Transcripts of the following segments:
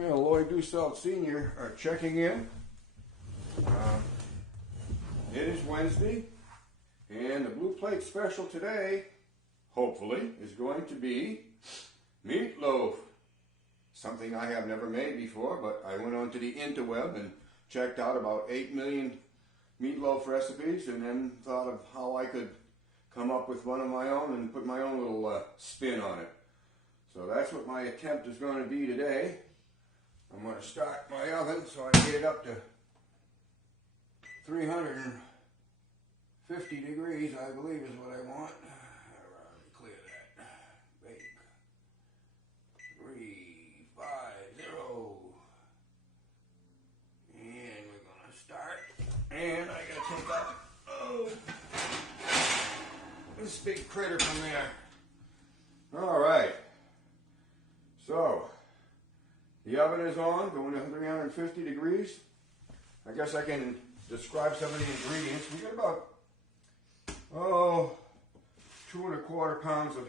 Yeah, Lloyd Dussault Sr. are checking in. It is Wednesday, and the Blue Plate special today, hopefully, is going to be meatloaf. Something I have never made before, but I went onto the interweb and checked out about 8 million meatloaf recipes and then thought of how I could come up with one of my own and put my own little spin on it. So that's what my attempt is going to be today. I'm going to start my oven so I get it up to 350 degrees, I believe is what I want. Let me clear that. Bake. 350. And we're going to start. And I got to take out this big critter from there. All right. So, the oven is on, going to 350 degrees. I guess I can describe some of the ingredients. We got about, 2¼ pounds of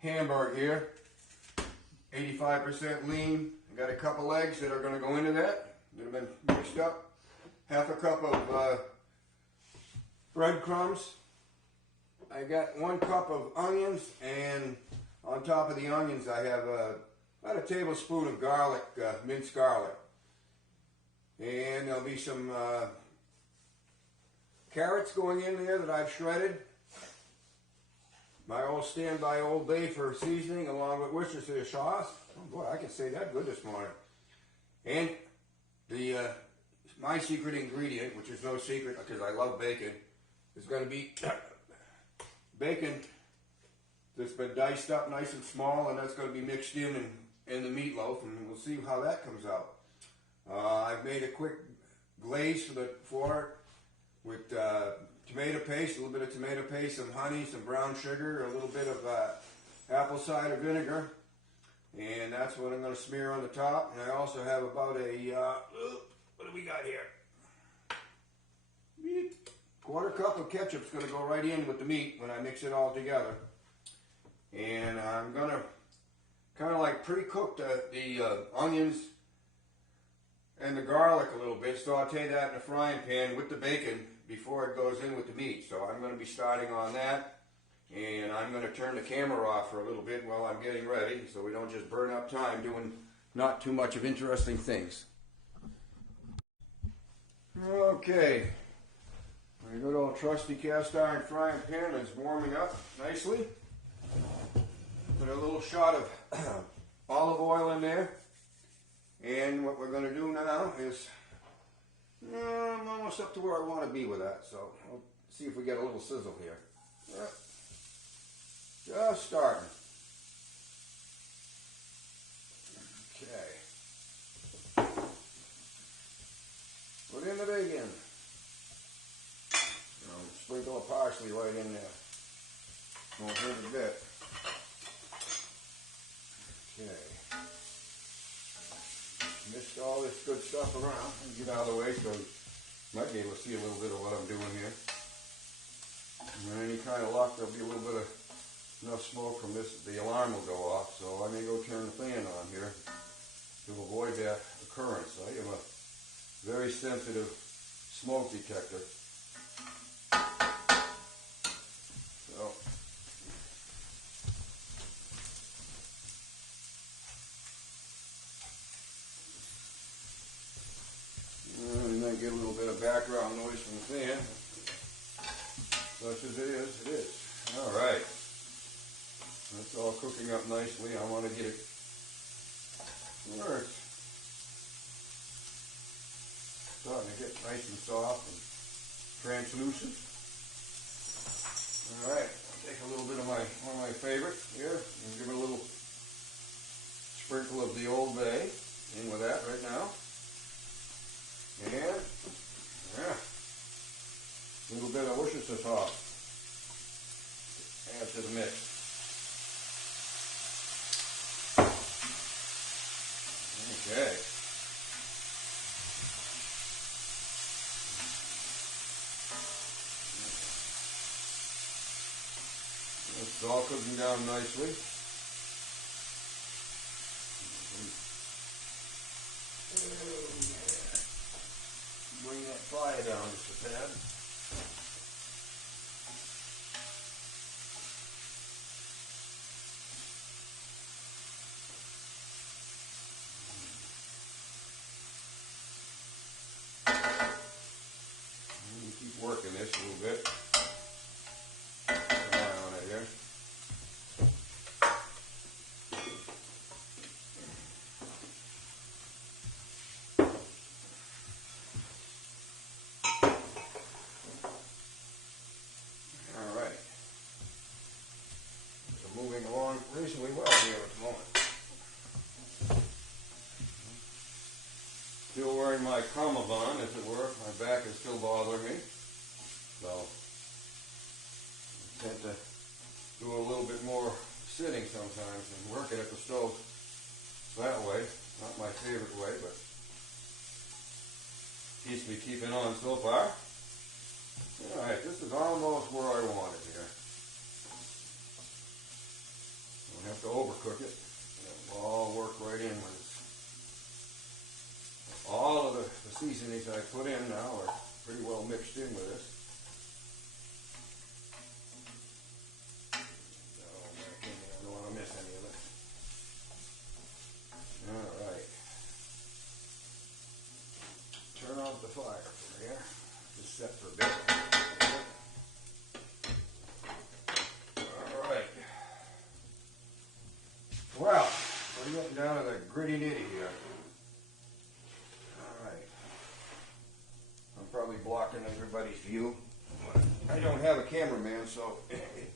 hamburger here. 85% lean. I got a couple eggs that are going to go into that have been mixed up. Half a cup of breadcrumbs. I got 1 cup of onions, and on top of the onions I have about a tablespoon of garlic, minced garlic. And there'll be some carrots going in there that I've shredded. My old standby Old Bay for seasoning, along with Worcestershire sauce. Oh boy, I can say that good this morning. And the my secret ingredient, which is no secret because I love bacon, is going to be bacon that's been diced up nice and small, and that's going to be mixed in the meatloaf, and we'll see how that comes out. I've made a quick glaze for it with tomato paste, a little bit of tomato paste, some honey, some brown sugar, a little bit of apple cider vinegar, and that's what I'm going to smear on the top. And I also have about a, what do we got here? 1/4 cup of ketchup is going to go right in with the meat when I mix it all together. And I'm going to kind of like pre-cook the onions and the garlic a little bit, saute that in a frying pan with the bacon before it goes in with the meat. So I'm going to be starting on that, and I'm going to turn the camera off for a little bit while I'm getting ready so we don't just burn up time doing not too much of interesting things. Okay, my good old trusty cast iron frying pan is warming up nicely. Put a little shot of olive oil in there. And what we're going to do now is, I'm almost up to where I want to be with that, so we'll see if we get a little sizzle here. Just starting. Okay. Put in the bacon. Sprinkle of parsley right in there. Won't hurt a bit. Okay. Mixed all this good stuff around and get out of the way so you might be able to see a little bit of what I'm doing here. And with any kind of luck, there'll be a little bit of enough smoke from this, the alarm will go off, so I may go turn the fan on here to avoid that occurrence. I have a very sensitive smoke detector. So, you might get a little bit of background noise from the fan. Such as it is, it is. All right. That's all cooking up nicely. I want to get it where it's starting to get nice and soft and translucent. All right. I'll take a little bit of one of my favorites here and give it a little sprinkle of the Old Bay in with that right now. And, yeah, a little bit of Worcestershire sauce. Add to the mix. Okay. It's all cooking down nicely. tie down just a tad. Keep working this a little bit. Keep an eye on it here. All right. So moving along reasonably well here at the moment. Still wearing my cummerbund, as it were. My back is still bothering me. So, I tend to do a little bit more sitting sometimes and working at the stove that way. Not my favorite way, but keeps me keeping on so far. Alright, this is almost where I want it here. Don't have to overcook it. It'll all work right in with it. All of the seasonings I put in now are pretty well mixed in with this. I don't want to miss any of it. Alright. Turn off the fire for here. Just set for a bit. Alright. Well, we're getting down to the gritty nitty here. Probably blocking everybody's view. I don't have a cameraman, so it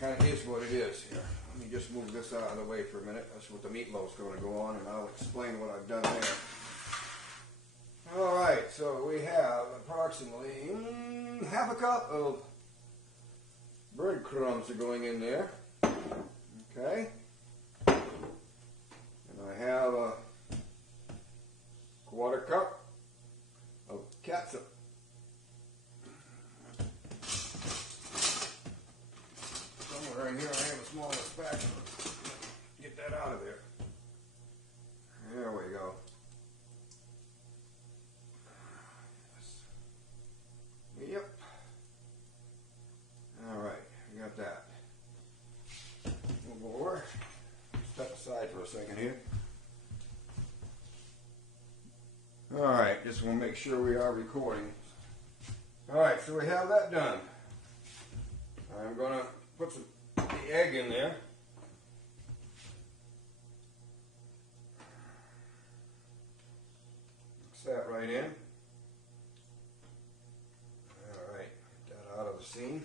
kind of is what it is here. Let me just move this out of the way for a minute. That's what the meatloaf's going to go on, and I'll explain what I've done there. All right, so we have approximately half a cup of breadcrumbs are going in there. Okay. And I have a quarter cup of catsup. Somewhere in here I have a smaller spatula. Get that out of there. There we go. Yep. Alright, we got that. Move over. Step aside for a second here. Alright, just want to make sure we are recording. Alright, so we have that done. I'm going to put the egg in there. Mix that right in. Alright, get that out of the scene.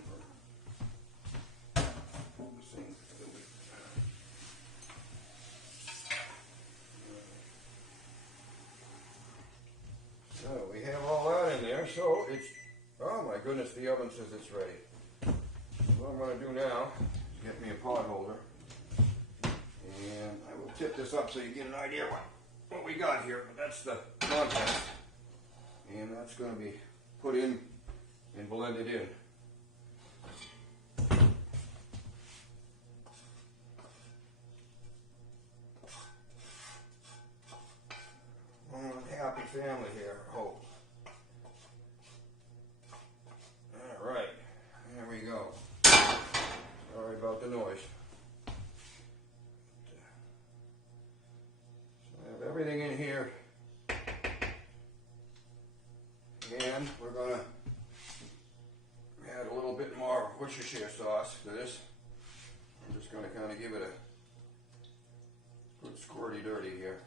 So we have all that in there, so it's, oh my goodness, the oven says it's ready. What I'm going to do now is get me a pot holder, and I will tip this up so you get an idea what we got here. But that's the content, and that's going to be put in and blended in. One happy family here, I hope. All right, there we go. Sorry about the noise. So I have everything in here, and we're going to add a little bit more Worcestershire sauce to this. I'm just going to kind of give it a good squirty dirty here.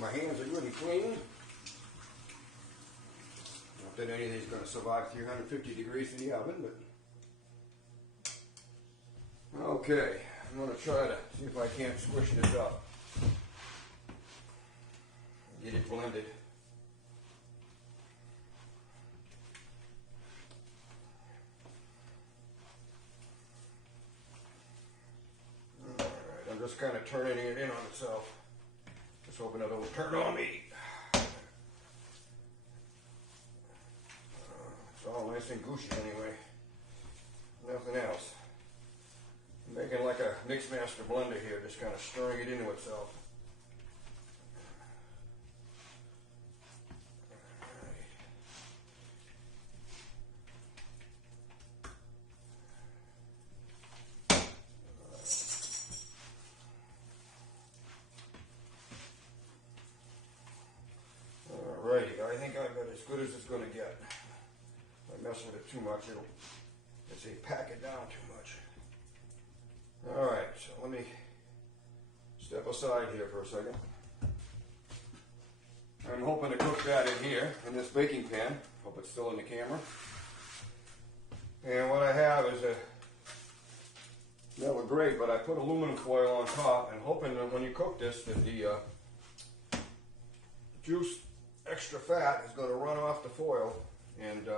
My hands are good and clean. Not that any of these are going to survive 350 degrees in the oven, but okay. I'm going to try to see if I can't squish this up. Get it blended. Alright, I'm just kind of turning it in on itself. Just hoping it'll turn on me. It's all nice and gushy anyway. Nothing else. I'm making mix master blender here, just kind of stirring it into itself. Alrighty, I think I've got as good as it's going to get. If I mess with it too much, it'll, let's say, pack it down too much. Alright, so let me step aside here for a second. I'm hoping to cook that in here, in this baking pan. Hope it's still in the camera. And what I have is that looked great, but I put aluminum foil on top and hoping that when you cook this, that the juice, extra fat, is going to run off the foil and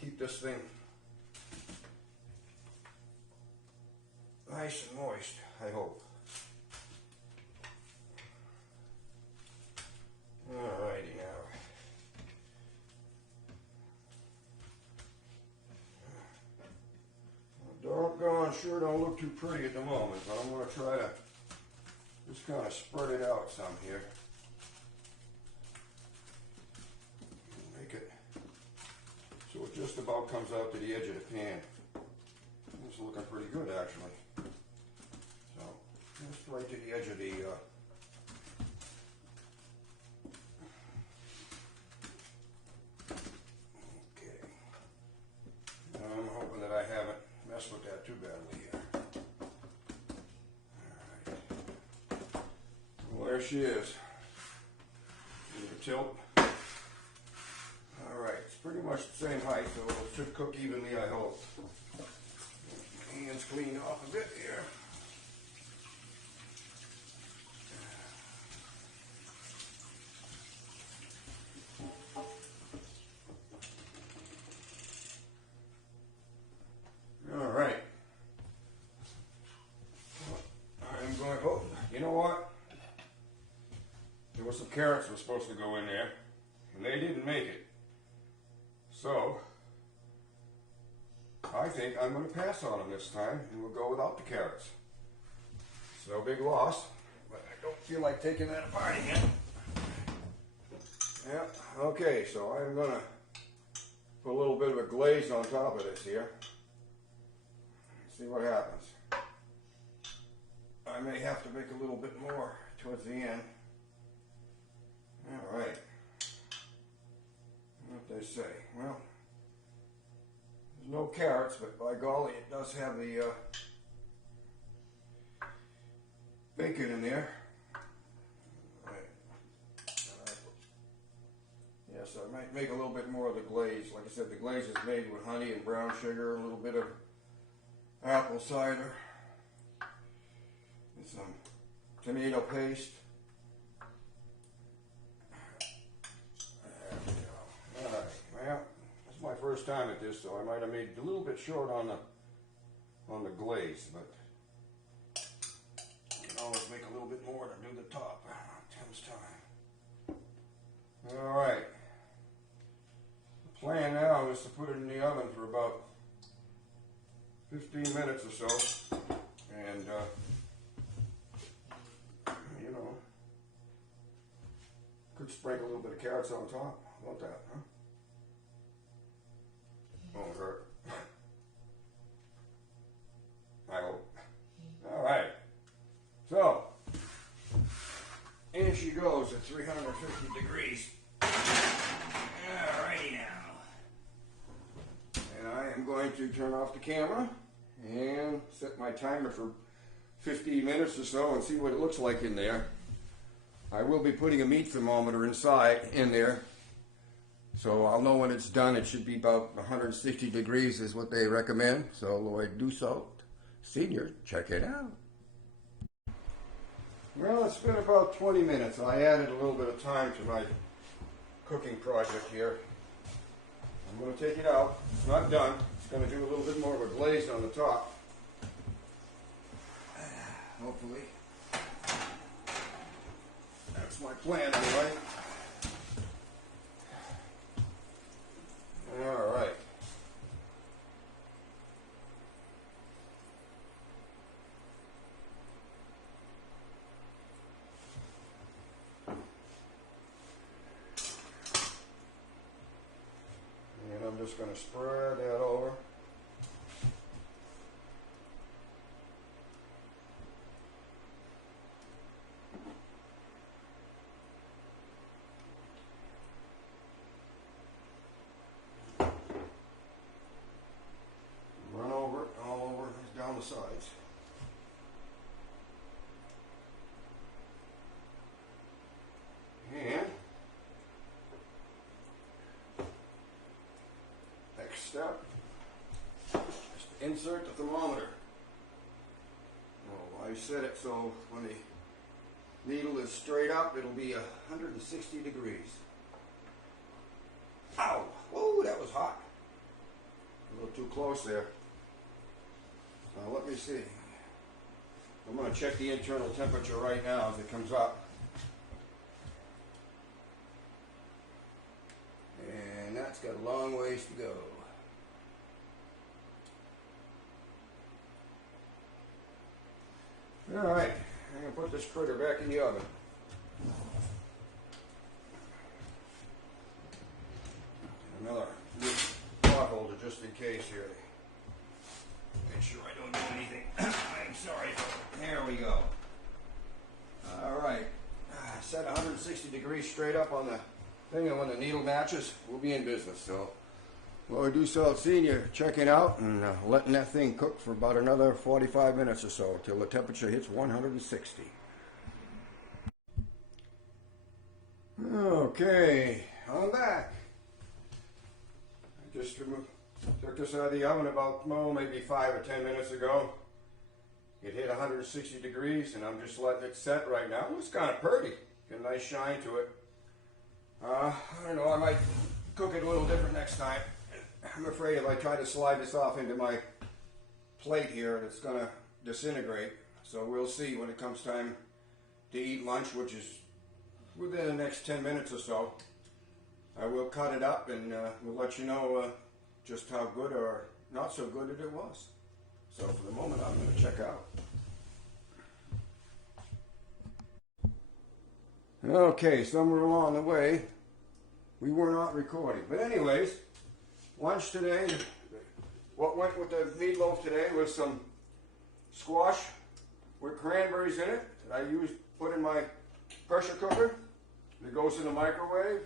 keep this thing nice and moist, I hope. Alrighty now. Doggone sure don't look too pretty at the moment, but I'm going to try to just kind of spread it out some here. Make it so it just about comes out to the edge of the pan. It's looking pretty good actually. So just right to the edge of the okay. I'm hoping that I haven't messed with that too badly here. Alright. Well, there she is. Give it a tilt. Alright, it's pretty much the same height, so it should cook evenly, I hope. Hands cleaned off a bit here. All right. I'm going, oh, you know what? There were some carrots that were supposed to go in there, and they didn't make it. So, I think I'm going to pass on them this time, and we'll go without the carrots. It's no big loss, but I don't feel like taking that apart again. Yeah, okay, so I'm going to put a little bit of a glaze on top of this here. See what happens. I may have to make a little bit more towards the end. All right. What they say? Well, there's no carrots, but by golly, it does have the bacon in there. All right. Yes, I might make a little bit more of the glaze. Like I said, the glaze is made with honey and brown sugar, a little bit of apple cider, and some tomato paste. There we go. All right. Well, it's my first time at this, so I might have made a little bit short on the glaze, but you can always make a little bit more to do the top. Tim's time. All right. The plan now is to put it in the oven for about 15 minutes or so, and you know, could sprinkle a little bit of carrots on top. How about that, huh? Won't hurt. I hope. All right. So, in she goes at 350 degrees. Alrighty now. And I am going to turn off the camera and set my timer for 15 minutes or so and see what it looks like in there. I will be putting a meat thermometer in there, so I'll know when it's done. It should be about 160 degrees is what they recommend. So Lloyd Dussault Senior, check it out. Well, it's been about 20 minutes. I added a little bit of time to my cooking project here. I'm going to take it out. It's not done. It's going to do a little bit more of a glaze on the top. Hopefully. That's my plan anyway. All right. just going to spread that over. Run over it all over down the sides. And next step is to insert the thermometer. Oh, I set it so when the needle is straight up, it'll be 160 degrees. Ow! Whoa, that was hot. A little too close there. Now let me see. I'm going to check the internal temperature right now as it comes up. And that's got a long ways to go. Alright, I'm going to put this critter back in the oven. Another pot holder just in case here. Make sure I don't do anything. I'm sorry. There we go. Alright, set 160 degrees straight up on the thing, and when the needle matches, we'll be in business. So, well, we do salt senior checking out and letting that thing cook for about another 45 minutes or so till the temperature hits 160. Okay, I'm back. I just took this out of the oven about, maybe 5 or 10 minutes ago. It hit 160 degrees, and I'm just letting it set right now. It looks kind of pretty. Got a nice shine to it. I don't know, I might cook it a little different next time. I'm afraid if I try to slide this off into my plate here, it's going to disintegrate. So we'll see when it comes time to eat lunch, which is within the next 10 minutes or so. I will cut it up and we'll let you know just how good or not so good it was. So for the moment, I'm going to check out. Okay, somewhere along the way, we were not recording. But anyways, lunch today, what went with the meatloaf today was some squash with cranberries in it that I put in my pressure cooker. It goes in the microwave.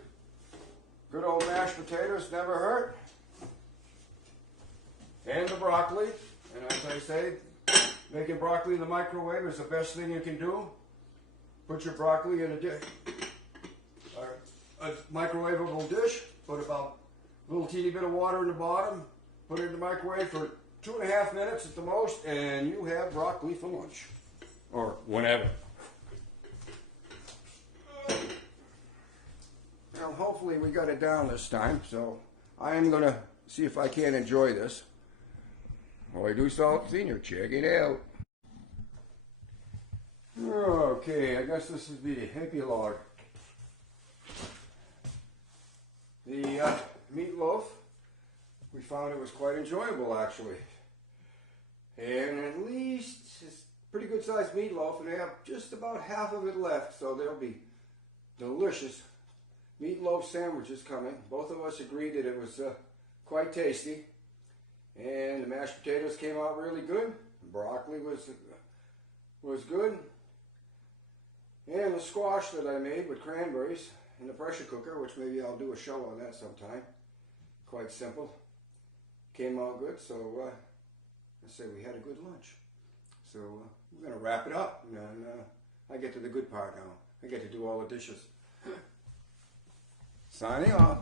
Good old mashed potatoes, never hurt. And the broccoli. And as I say, making broccoli in the microwave is the best thing you can do. Put your broccoli in a microwavable dish, put about a little teeny bit of water in the bottom, put it in the microwave for 2.5 minutes at the most, and you have broccoli for lunch. Or whenever. Well, hopefully we got it down this time, so I am going to see if I can enjoy this. Well, I do salt senior, check it out. Okay, I guess this is the hippie log. The meatloaf, we found it was quite enjoyable actually. And at least it's pretty good sized meatloaf, and I have just about half of it left, so there'll be delicious meatloaf sandwiches coming. Both of us agreed that it was quite tasty. And the mashed potatoes came out really good. The broccoli was good. And the squash that I made with cranberries in the pressure cooker, which maybe I'll do a show on that sometime. Quite simple. Came out good, so I say we had a good lunch. So we're going to wrap it up, and I get to the good part now. I get to do all the dishes. Signing off.